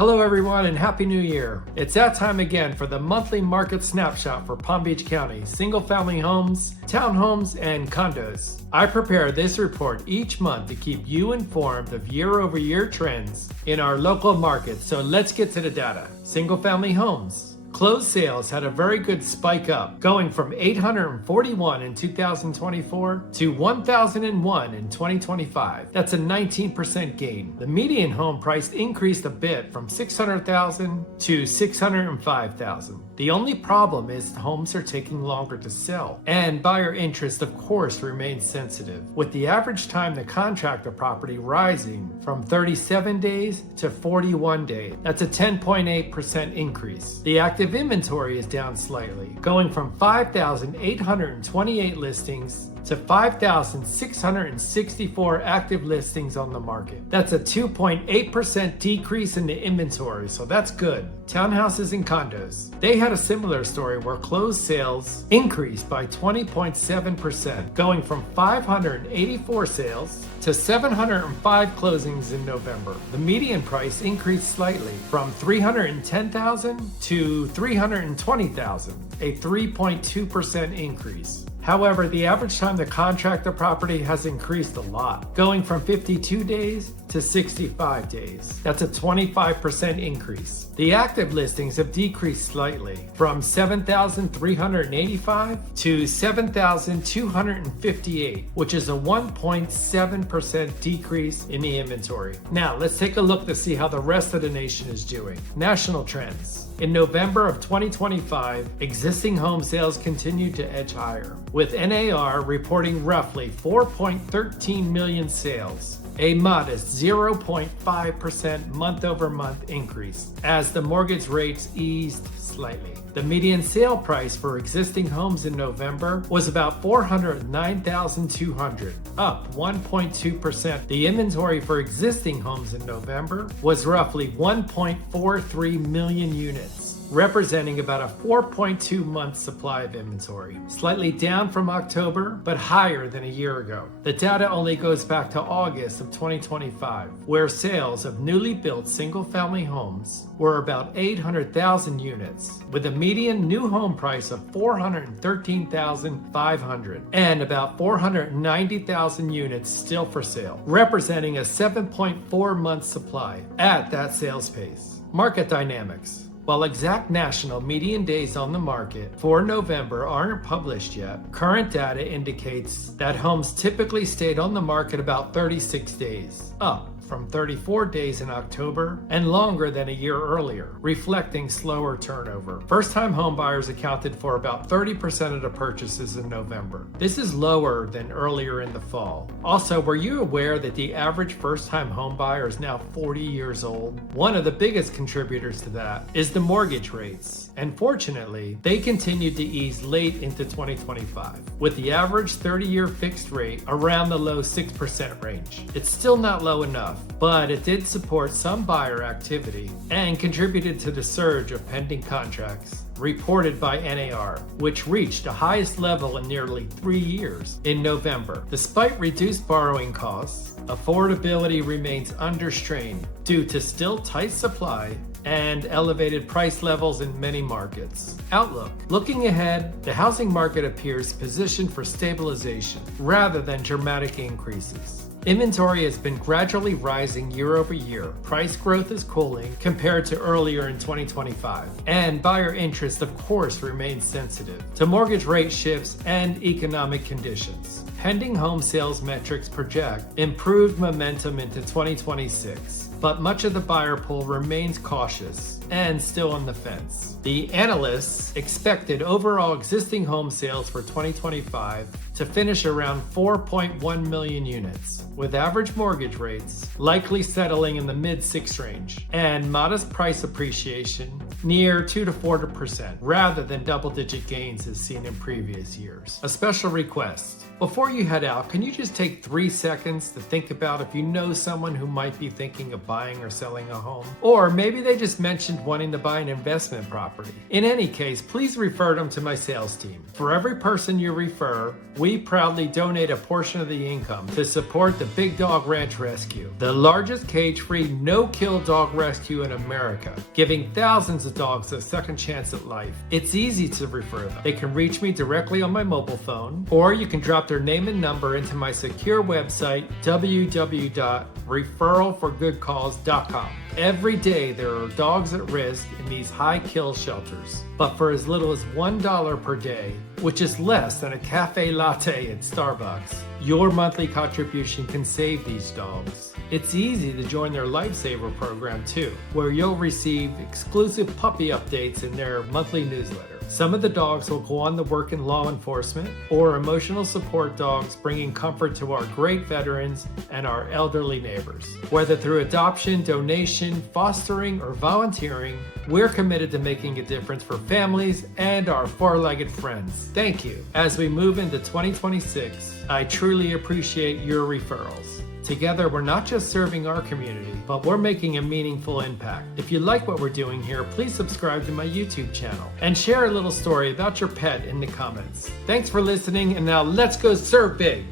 Hello everyone and Happy New Year. It's that time again for the monthly market snapshot for Palm Beach County, single family homes, townhomes, and condos. I prepare this report each month to keep you informed of year-over-year trends in our local market. So let's get to the data. Single family homes. Closed sales had a very good spike up, going from 841 in 2024 to 1,001 in 2025. That's a 19% gain. The median home price increased a bit from 600,000 to 605,000. The only problem is homes are taking longer to sell, and buyer interest, of course, remains sensitive, with the average time to contract a property rising from 37 days to 41 days. That's a 10.8% increase. The active inventory is down slightly, going from 5,828 listings to 5,664 active listings on the market. That's a 2.8% decrease in the inventory, so that's good. Townhouses and condos. They had a similar story where closed sales increased by 20.7%, going from 584 sales to 705 closings in November. The median price increased slightly from 310,000 to 320,000, a 3.2% increase. However, the average time to contract a property has increased a lot, going from 52 days to 65 days. That's a 25% increase. The active listings have decreased slightly from 7,385 to 7,258, which is a 1.7% decrease in the inventory. Now, let's take a look to see how the rest of the nation is doing. National trends. In November of 2025, existing home sales continued to edge higher, with NAR reporting roughly 4.13 million sales, a modest 0.5% month-over-month increase as the mortgage rates eased slightly. The median sale price for existing homes in November was about $409,200, up 1.2%. The inventory for existing homes in November was roughly 1.43 million units, representing about a 4.2 month supply of inventory, slightly down from October, but higher than a year ago. The data only goes back to August of 2025, where sales of newly built single-family homes were about 800,000 units, with a median new home price of $413,500 and about 490,000 units still for sale, representing a 7.4 month supply at that sales pace. Market dynamics. While exact national median days on the market for November aren't published yet, current data indicates that homes typically stayed on the market about 36 days, up from 34 days in October and longer than a year earlier, reflecting slower turnover. First-time home buyers accounted for about 30% of the purchases in November. This is lower than earlier in the fall. Also, were you aware that the average first-time home buyer is now 40 years old? One of the biggest contributors to that is the mortgage rates. And fortunately, they continued to ease late into 2025, with the average 30-year fixed rate around the low 6% range. It's still not low enough, but it did support some buyer activity and contributed to the surge of pending contracts reported by NAR, which reached the highest level in nearly 3 years in November. Despite reduced borrowing costs, affordability remains under strain due to still tight supply and elevated price levels in many markets. Outlook. Looking ahead, the housing market appears positioned for stabilization rather than dramatic increases. Inventory has been gradually rising year over year. Price growth is cooling compared to earlier in 2025. And buyer interest, of course, remains sensitive to mortgage rate shifts and economic conditions. Pending home sales metrics project improved momentum into 2026. But much of the buyer pool remains cautious and still on the fence. The analysts expected overall existing home sales for 2025 to finish around 4.1 million units, with average mortgage rates likely settling in the mid-6 range and modest price appreciation near 2 to 4%, rather than double-digit gains as seen in previous years. A special request. Before you head out, can you just take 3 seconds to think about if you know someone who might be thinking of buying or selling a home? Or maybe they just mentioned wanting to buy an investment property. In any case, please refer them to my sales team. For every person you refer, we we proudly donate a portion of the income to support the Big Dog Ranch Rescue, the largest cage-free, no-kill dog rescue in America, giving thousands of dogs a second chance at life. It's easy to refer them. They can reach me directly on my mobile phone, or you can drop their name and number into my secure website, www.referralforgoodcause.com. Every day there are dogs at risk in these high-kill shelters, but for as little as $1 per day, which is less than a cafe latte at Starbucks, your monthly contribution can save these dogs. It's easy to join their Lifesaver program too, where you'll receive exclusive puppy updates in their monthly newsletter. Some of the dogs will go on to work in law enforcement or emotional support dogs, bringing comfort to our great veterans and our elderly neighbors. Whether through adoption, donation, fostering, or volunteering, we're committed to making a difference for families and our four-legged friends. Thank you. As we move into 2026, I truly appreciate your referrals. Together, we're not just serving our community, but we're making a meaningful impact. If you like what we're doing here, please subscribe to my YouTube channel and share a little story about your pet in the comments. Thanks for listening, and now let's go serve big.